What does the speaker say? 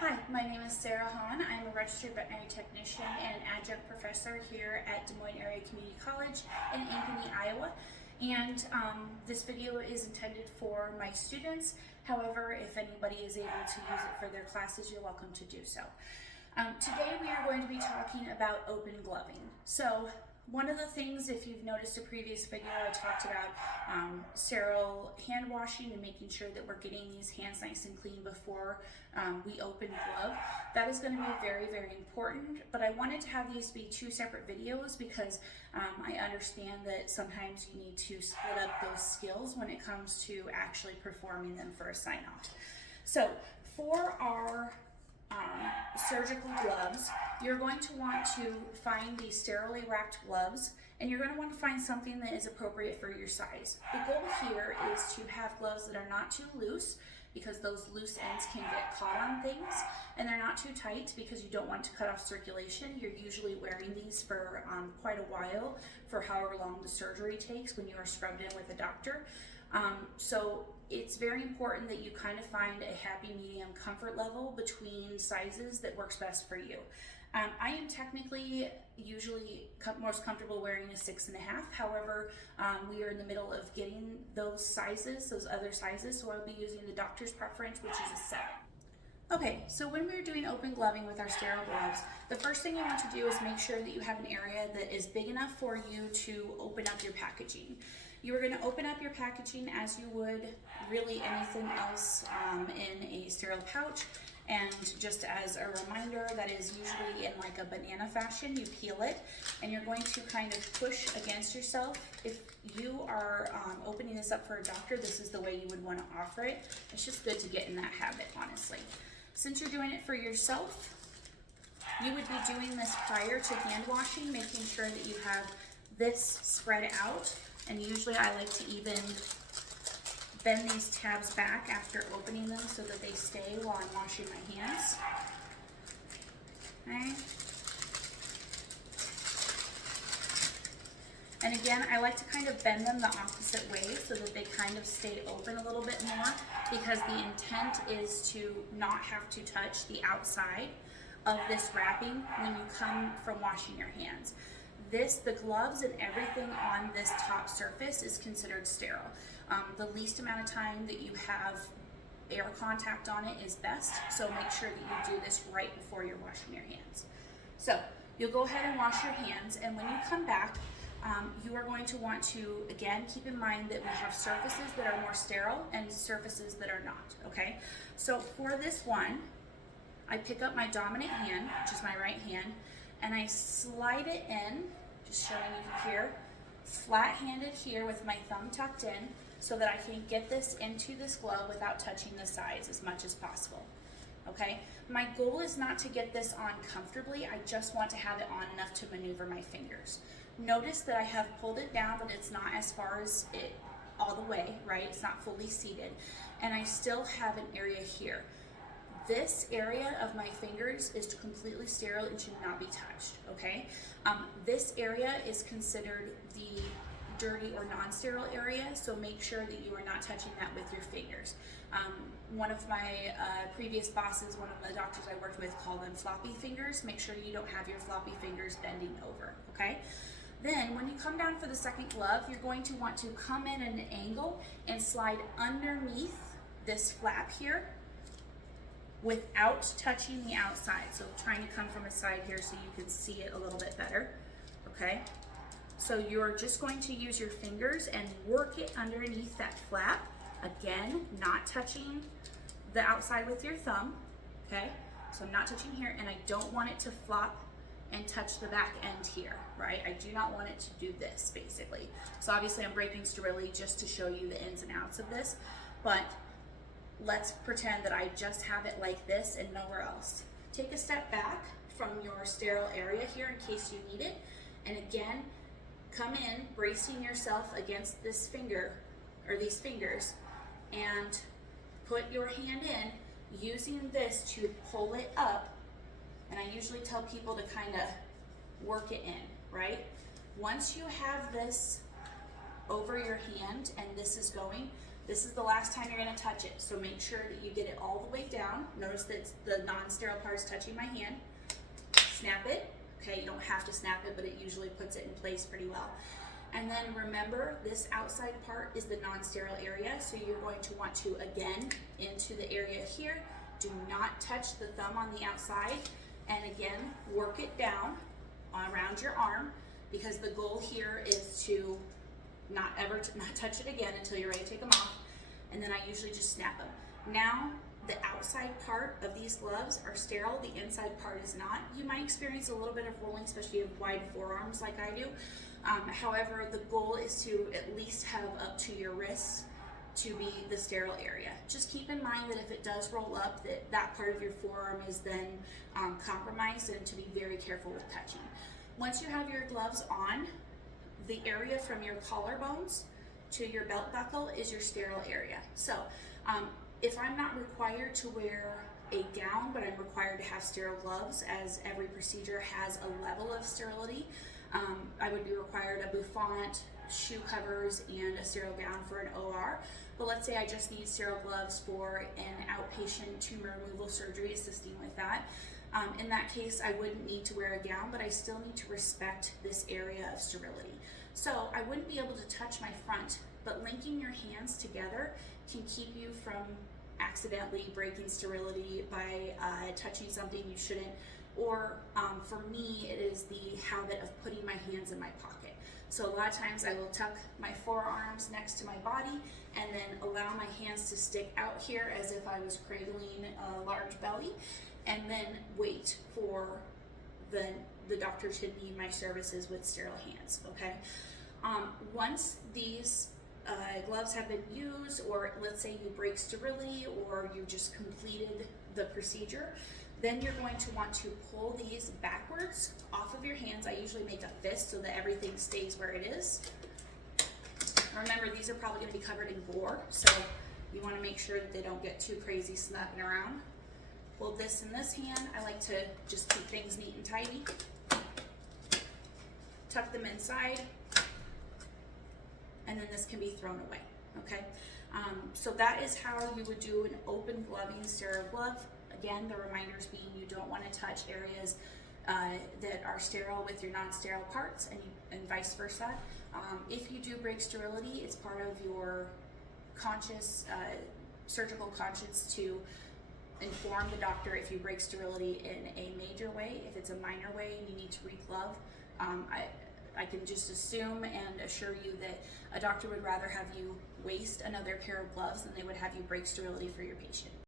Hi, my name is Sarah Hahn. I'm a registered veterinary technician and an adjunct professor here at Des Moines Area Community College in Ankeny, Iowa. And this video is intended for my students. However, if anybody is able to use it for their classes, you're welcome to do so. Today we are going to be talking about open gloving. So one of the things, if you've noticed a previous video, I talked about sterile hand washing and making sure that we're getting these hands nice and clean before we open glove. That is going to be very, very important, but I wanted to have these be two separate videos because I understand that sometimes you need to split up those skills when it comes to actually performing them for a sign-off. So for our surgical gloves, you're going to want to find these sterilely wrapped gloves, and you're going to want to find something that is appropriate for your size. The goal here is to have gloves that are not too loose, because those loose ends can get caught on things, and they're not too tight because you don't want to cut off circulation. You're usually wearing these for quite a while, for however long the surgery takes when you are scrubbed in with a doctor. So it's very important that you kind of find a happy medium comfort level between sizes that works best for you. I am technically usually most comfortable wearing a 6.5. However, we are in the middle of getting those sizes, those other sizes, so I'll be using the doctor's preference, which is a 7. Okay, so when we're doing open gloving with our sterile gloves, the first thing you want to do is make sure that you have an area that is big enough for you to open up your packaging. You are going to open up your packaging as you would really anything else in a sterile pouch. And just as a reminder, that is usually in like a banana fashion. You peel it and you're going to kind of push against yourself. If you are opening this up for a doctor, this is the way you would want to offer it. It's just good to get in that habit, honestly. Since you're doing it for yourself, you would be doing this prior to hand washing, making sure that you have this spread out. And usually I like to even bend these tabs back after opening them so that they stay while I'm washing my hands. Okay. And again, I like to kind of bend them the opposite way so that they kind of stay open a little bit more, because the intent is to not have to touch the outside of this wrapping when you come from washing your hands. The gloves and everything on this top surface is considered sterile. The least amount of time that you have air contact on it is best, so make sure that you do this right before you're washing your hands. So you'll go ahead and wash your hands, and when you come back, you are going to want to, again, keep in mind that we have surfaces that are more sterile and surfaces that are not, okay? So for this one, I pick up my dominant hand, which is my right hand, and I slide it in, just showing you here, flat-handed here with my thumb tucked in, so that I can get this into this glove without touching the sides as much as possible, okay? My goal is not to get this on comfortably, I just want to have it on enough to maneuver my fingers. Notice that I have pulled it down, but it's not as far as it all the way, right? It's not fully seated, and I still have an area here. This area of my fingers is completely sterile and should not be touched, okay? This area is considered the dirty or non-sterile area, so make sure that you are not touching that with your fingers. One of my previous bosses, one of the doctors I worked with, called them floppy fingers. Make sure you don't have your floppy fingers bending over, okay? Then when you come down for the second glove, you're going to want to come in at an angle and slide underneath this flap here without touching the outside. So trying to come from a side here so you can see it a little bit better, okay? So you're just going to use your fingers and work it underneath that flap. Again, not touching the outside with your thumb, okay? So I'm not touching here, and I don't want it to flop and touch the back end here, right? I do not want it to do this, basically. So obviously I'm breaking sterility just to show you the ins and outs of this, but let's pretend that I just have it like this and nowhere else. Take a step back from your sterile area here in case you need it, and again, come in, bracing yourself against this finger, or these fingers, and put your hand in, using this to pull it up. And I usually tell people to kind of work it in, right? Once you have this over your hand and this is going, This is the last time you're gonna touch it, so make sure that you get it all the way down. Notice that the non-sterile part is touching my hand. Snap it. Okay, you don't have to snap it, but it usually puts it in place pretty well. And then remember, this outside part is the non-sterile area, so you're going to want to, again, into the area here. Do not touch the thumb on the outside, and again, work it down around your arm, because the goal here is to not touch it again until you're ready to take them off, and then I usually just snap them. Now, the outside part of these gloves are sterile, the inside part is not. You might experience a little bit of rolling, especially if you have wide forearms like I do. However, the goal is to at least have up to your wrists to be the sterile area. Just keep in mind that if it does roll up, that part of your forearm is then compromised, and to be very careful with touching. Once you have your gloves on, the area from your collarbones to your belt buckle is your sterile area. So if I'm not required to wear a gown, but I'm required to have sterile gloves, as every procedure has a level of sterility, I would be required a bouffant, shoe covers, and a sterile gown for an OR. But let's say I just need sterile gloves for an outpatient tumor removal surgery, assisting with that. In that case, I wouldn't need to wear a gown, but I still need to respect this area of sterility. So I wouldn't be able to touch my front, but linking your hands together can keep you from accidentally breaking sterility by touching something you shouldn't. Or for me, it is the habit of putting my hands in my pocket. So a lot of times I will tuck my forearms next to my body and then allow my hands to stick out here as if I was cradling a large belly, and then wait for the doctor to need my services with sterile hands, okay? Once these gloves have been used, or let's say you break sterility, or you just completed the procedure, then you're going to want to pull these backwards off of your hands. I usually make a fist so that everything stays where it is. Remember, these are probably going to be covered in gore, so you want to make sure that they don't get too crazy snapping around. Hold this in this hand. I like to just keep things neat and tidy. Tuck them inside, and then this can be thrown away, okay? So that is how you would do an open gloving sterile glove. Again, the reminders being you don't want to touch areas that are sterile with your non-sterile parts, and vice versa. If you do break sterility, it's part of your conscious, surgical conscience to inform the doctor if you break sterility in a major way. If it's a minor way and you need to re-glove, I can just assume and assure you that a doctor would rather have you waste another pair of gloves than they would have you break sterility for your patient.